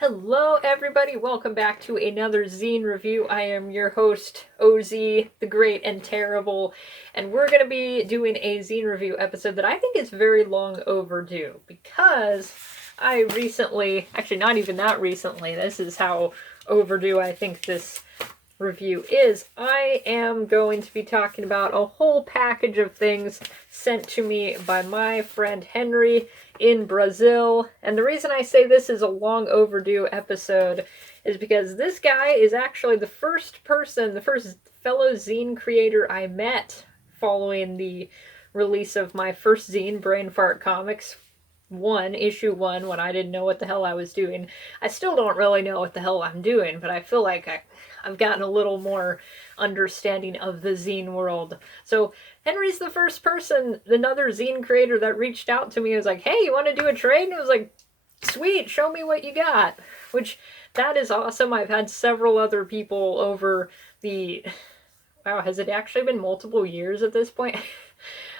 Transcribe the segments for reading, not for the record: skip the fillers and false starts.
Hello, everybody. Welcome back to another zine review. I am your host, OZ, the Great and Terrible, and we're going to be doing a zine review episode that I think is very long overdue because I recently, actually, not even that recently, this is how overdue I think this review is. I am going to be talking about a whole package of things sent to me by my friend Henry in Brazil. And the reason I say this is a long overdue episode is because this guy is actually the first fellow zine creator I met following the release of my first zine, Brain Fart Comics, issue 1, when I didn't know what the hell I was doing. I still don't really know what the hell I'm doing, but I feel like I've gotten a little more understanding of the zine world. So Henry's the first person, another zine creator, that reached out to me and was like, hey, you want to do a trade? And I was like, sweet, show me what you got. Which, that is awesome. I've had several other people over the... Wow, has it actually been multiple years at this point?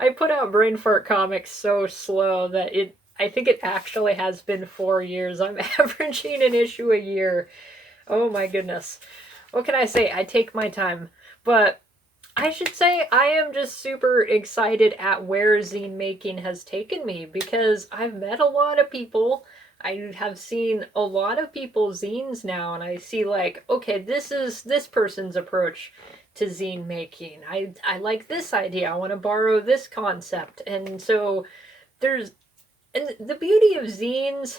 I put out Brain Fart Comics so slow that I think it actually has been 4 years. I'm averaging an issue a year. Oh my goodness. What can I say? I take my time. But I should say I am just super excited at where zine making has taken me because I've met a lot of people. I have seen a lot of people's zines now, and I see like, okay, this is this person's approach to zine making. I like this idea. I want to borrow this concept. And so there's and the beauty of zines,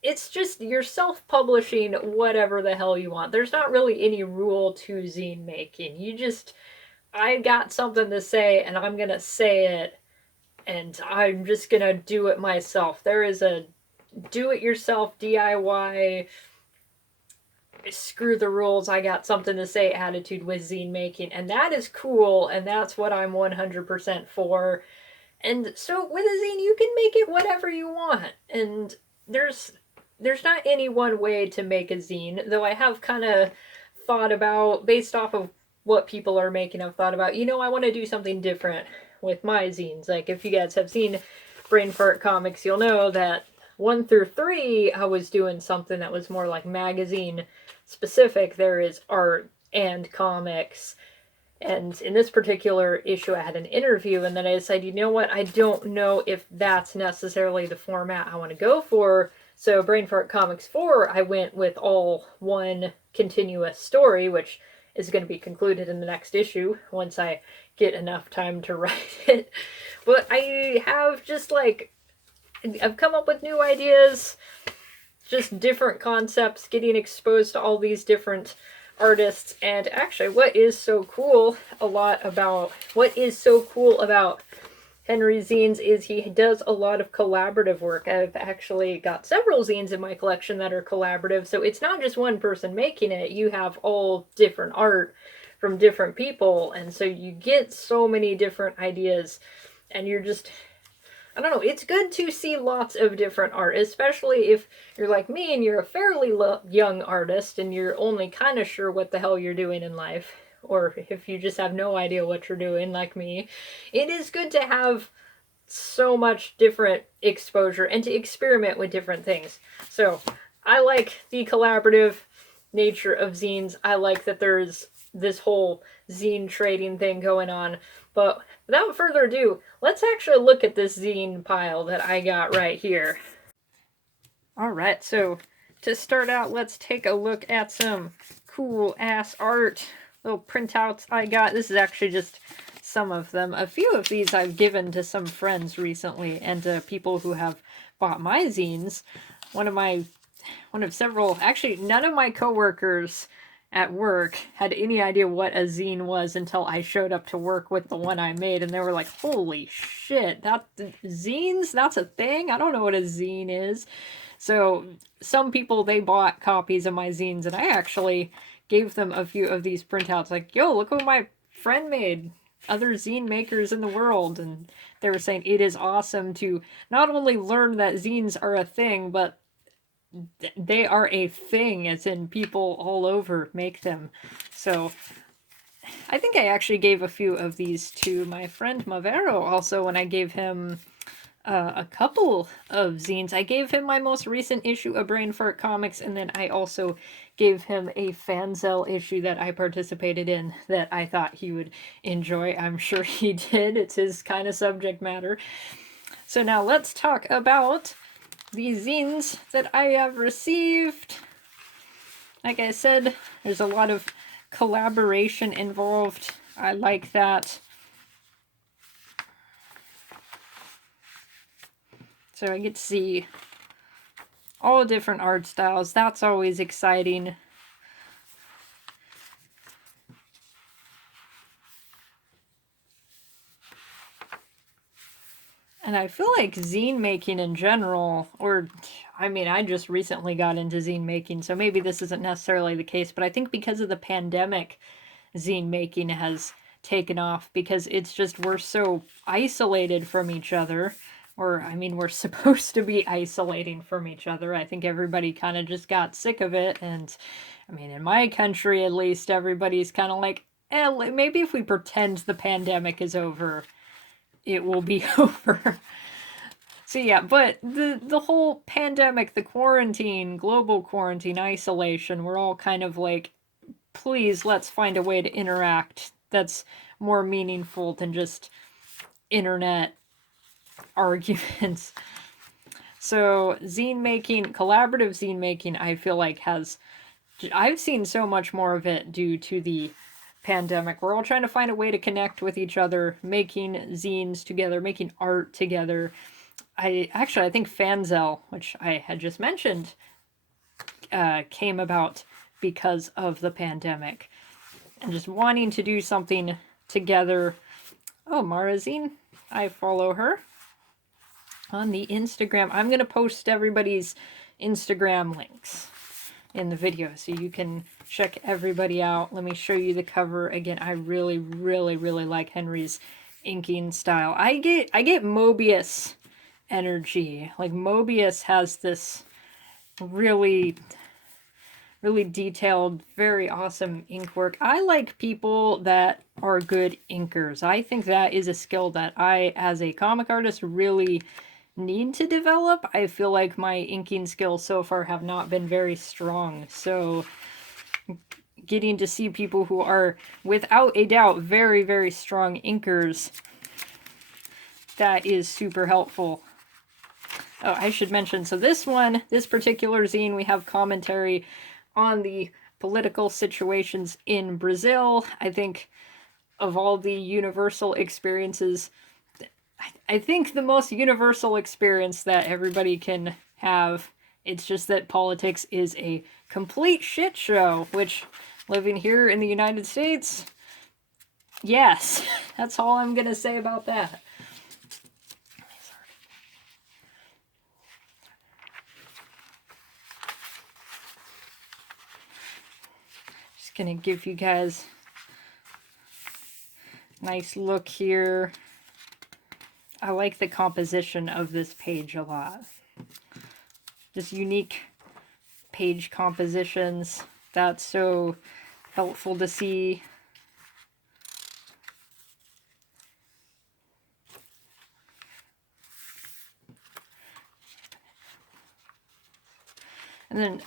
it's just you're self-publishing whatever the hell you want. There's not really any rule to zine making. I got something to say and I'm gonna say it, and I'm just gonna do it myself. There is a do-it-yourself DIY, screw the rules, I got something to say attitude with zine making, and that is cool, and that's what I'm 100% for. And so with a zine, you can make it whatever you want, and there's not any one way to make a zine, though I have kind of thought about, based off of what people are making, I've thought about, I want to do something different with my zines. Like, if you guys have seen Brain Fart Comics, you'll know that 1 through 3, I was doing something that was more like magazine specific. There is art and comics. And in this particular issue, I had an interview, and then I decided, you know what, I don't know if that's necessarily the format I want to go for. So Brain Fart Comics 4, I went with all one continuous story, which is going to be concluded in the next issue once I get enough time to write it. But I have just like, I've come up with new ideas, just different concepts, getting exposed to all these different artists. And actually, what is so cool about Henry zines is he does a lot of collaborative work. I've actually got several zines in my collection that are collaborative, so it's not just one person making it. You have all different art from different people, and so you get so many different ideas, and you're just, I don't know, it's good to see lots of different art, especially if you're like me and you're a fairly young artist and you're only kind of sure what the hell you're doing in life, or if you just have no idea what you're doing, like me. It is good to have so much different exposure and to experiment with different things. So I like the collaborative nature of zines. I like that there's this whole zine trading thing going on. But without further ado, let's actually look at this zine pile that I got right here. Alright, so to start out, let's take a look at some cool ass art. Little printouts I got. This is actually just some of them. A few of these I've given to some friends recently and to people who have bought my zines. One of several, actually none of my coworkers at work had any idea what a zine was until I showed up to work with the one I made, and they were like, holy shit, zines? That's a thing? I don't know what a zine is. So some people, they bought copies of my zines, and I actually gave them a few of these printouts, like, yo, look what my friend made. Other zine makers in the world. And they were saying it is awesome to not only learn that zines are a thing, but they are a thing, as in people all over make them. So I think I actually gave a few of these to my friend Mavero also when I gave him a couple of zines. I gave him my most recent issue of Brain Fart Comics, and then I also gave him a Fanzel issue that I participated in that I thought he would enjoy. I'm sure he did. It's his kind of subject matter. So now let's talk about the zines that I have received. Like I said, there's a lot of collaboration involved. I like that. So I get to see all different art styles. That's always exciting. And I feel like zine making in general, or I mean, I just recently got into zine making, so maybe this isn't necessarily the case, but I think because of the pandemic, zine making has taken off because it's just we're so isolated from each other. Or, I mean, we're supposed to be isolating from each other. I think everybody kind of just got sick of it. And, I mean, in my country at least, everybody's kind of like, maybe if we pretend the pandemic is over, it will be over. So yeah, but the whole pandemic, the quarantine, global quarantine, isolation, we're all kind of like, please let's find a way to interact that's more meaningful than just internet arguments. So zine making, collaborative zine making, I feel like I've seen so much more of it due to the pandemic. We're all trying to find a way to connect with each other, making zines together, making art together. I think Fanzel, which I had just mentioned, came about because of the pandemic and just wanting to do something together. Oh, Marazine, I follow her on the Instagram. I'm going to post everybody's Instagram links in the video so you can check everybody out. Let me show you the cover again. I really, really, really like Henry's inking style. I get Mobius energy. Like Mobius has this really detailed, very awesome ink work. I like people that are good inkers. I think that is a skill that I, as a comic artist, really need to develop. I feel like my inking skills so far have not been very strong. So getting to see people who are, without a doubt, very, very strong inkers, that is super helpful. Oh, I should mention, so this particular zine, we have commentary on the political situations in Brazil. I think of all the universal experiences, I think the most universal experience that everybody can have, it's just that politics is a complete shit show, which, living here in the United States, yes, that's all I'm gonna say about that. Just gonna give you guys a nice look here. I like the composition of this page a lot. Just unique page compositions. That's so helpful to see. And then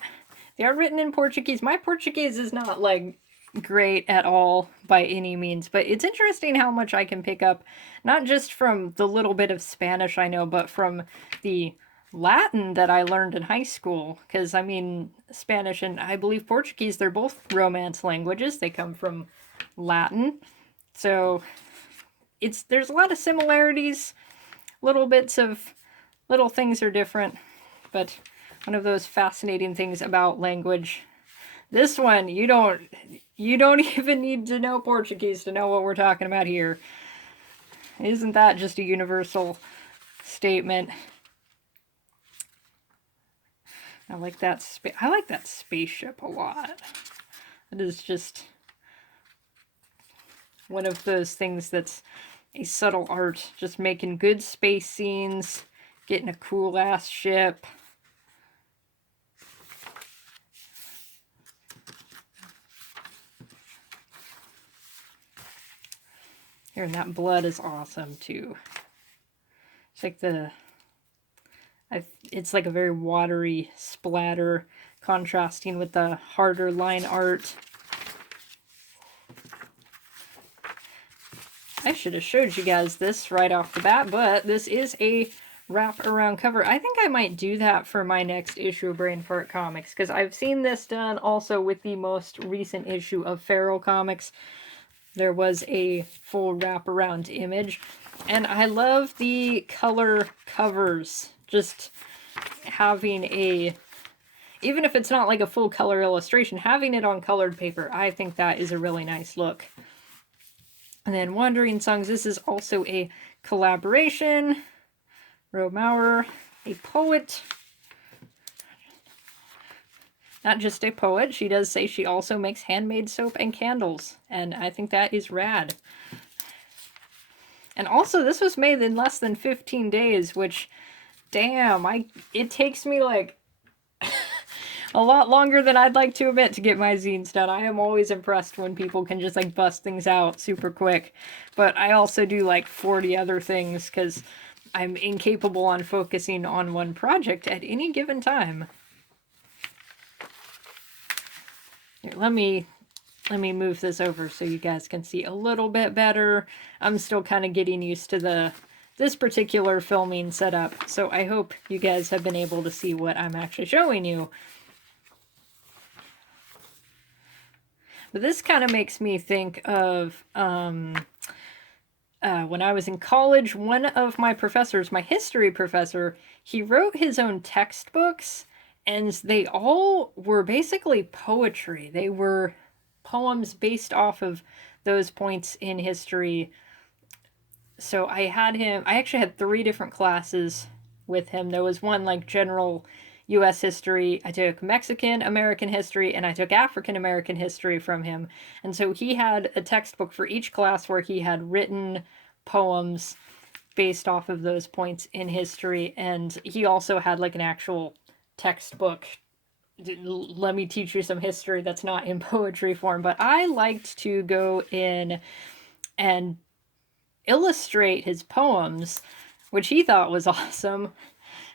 they are written in Portuguese. My Portuguese is not like great at all by any means, but it's interesting how much I can pick up, not just from the little bit of Spanish I know, but from the Latin that I learned in high school. Because, I mean, Spanish and I believe Portuguese, they're both Romance languages. They come from Latin. So there's a lot of similarities, little bits of, little things are different, but one of those fascinating things about language. This one, you don't even need to know Portuguese to know what we're talking about here. Isn't that just a universal statement? I like that spaceship a lot. It is just one of those things that's a subtle art, just making good space scenes, getting a cool ass ship. Here, and that blood is awesome too. It's like the it's like a very watery splatter, contrasting with the harder line art. I should have showed you guys this right off the bat, but this is a wrap around cover. I think I might do that for my next issue of Brain Fart Comics, because I've seen this done also with the most recent issue of Feral Comics. There was a full wraparound image, and I love the color covers. Just having a, even if it's not like a full color illustration, having it on colored paper, I think that is a really nice look. And then Wandering Songs, this is also a collaboration. Ro Maurer, a poet. Not just a poet, she does say she also makes handmade soap and candles. And I think that is rad. And also, this was made in less than 15 days, which, damn, it takes me like a lot longer than I'd like to admit to get my zines done. I am always impressed when people can just like bust things out super quick. But I also do like 40 other things because I'm incapable on focusing on one project at any given time. Here, let me move this over so you guys can see a little bit better. I'm still kind of getting used to this particular filming setup, so I hope you guys have been able to see what I'm actually showing you. But this kind of makes me think of when I was in college, one of my professors, my history professor, he wrote his own textbooks, and they all were basically poetry. They were poems based off of those points in history. So I actually had 3 different classes with him. There was one like general U.S. history, I took Mexican American history, and I took African American history from him. And so he had a textbook for each class where he had written poems based off of those points in history. And he also had like an actual textbook. Let me teach you some history that's not in poetry form. But I liked to go in and illustrate his poems, which he thought was awesome.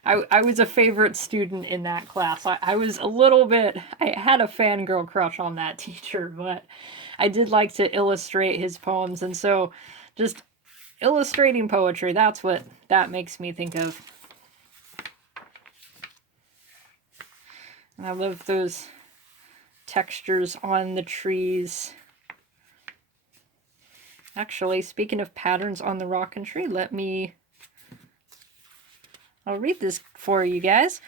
I was a favorite student in that class. I was a little bit, I had a fangirl crush on that teacher, but I did like to illustrate his poems, and so just illustrating poetry, that's what that makes me think of. And I love those textures on the trees. Actually, speaking of patterns on the rock and tree, I'll read this for you guys.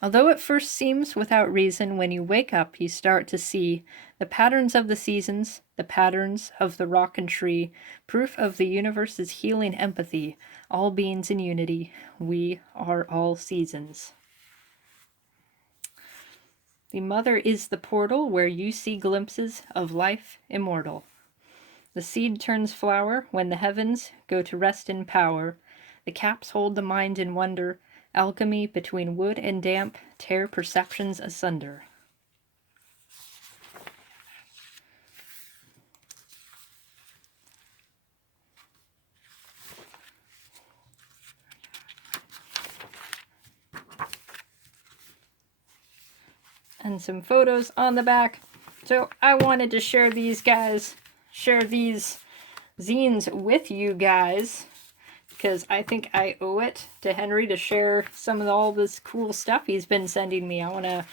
Although it first seems without reason, when you wake up, you start to see the patterns of the seasons, the patterns of the rock and tree, proof of the universe's healing empathy, all beings in unity. We are all seasons. The mother is the portal where you see glimpses of life immortal. The seed turns flower when the heavens go to rest in power. The caps hold the mind in wonder. Alchemy between wood and damp tear perceptions asunder. And some photos on the back. So I wanted to share these zines with you guys, because I think I owe it to Henry to share some of all this cool stuff he's been sending me. I want to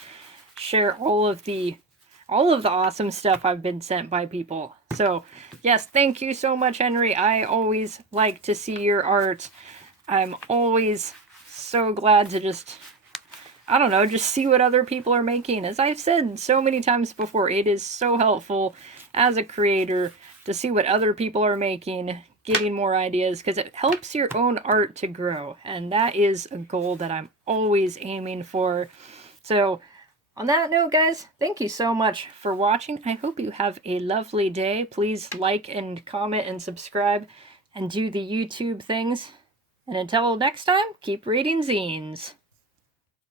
share all of the awesome stuff I've been sent by people. So, yes, thank you so much, Henry. I always like to see your art. I'm always so glad to just see what other people are making. As I've said so many times before, it is so helpful as a creator to see what other people are making, getting more ideas, because it helps your own art to grow, and that is a goal that I'm always aiming for. So on that note, guys, thank you so much for watching. I hope you have a lovely day. Please like and comment and subscribe and do the YouTube things. And until next time, keep reading zines.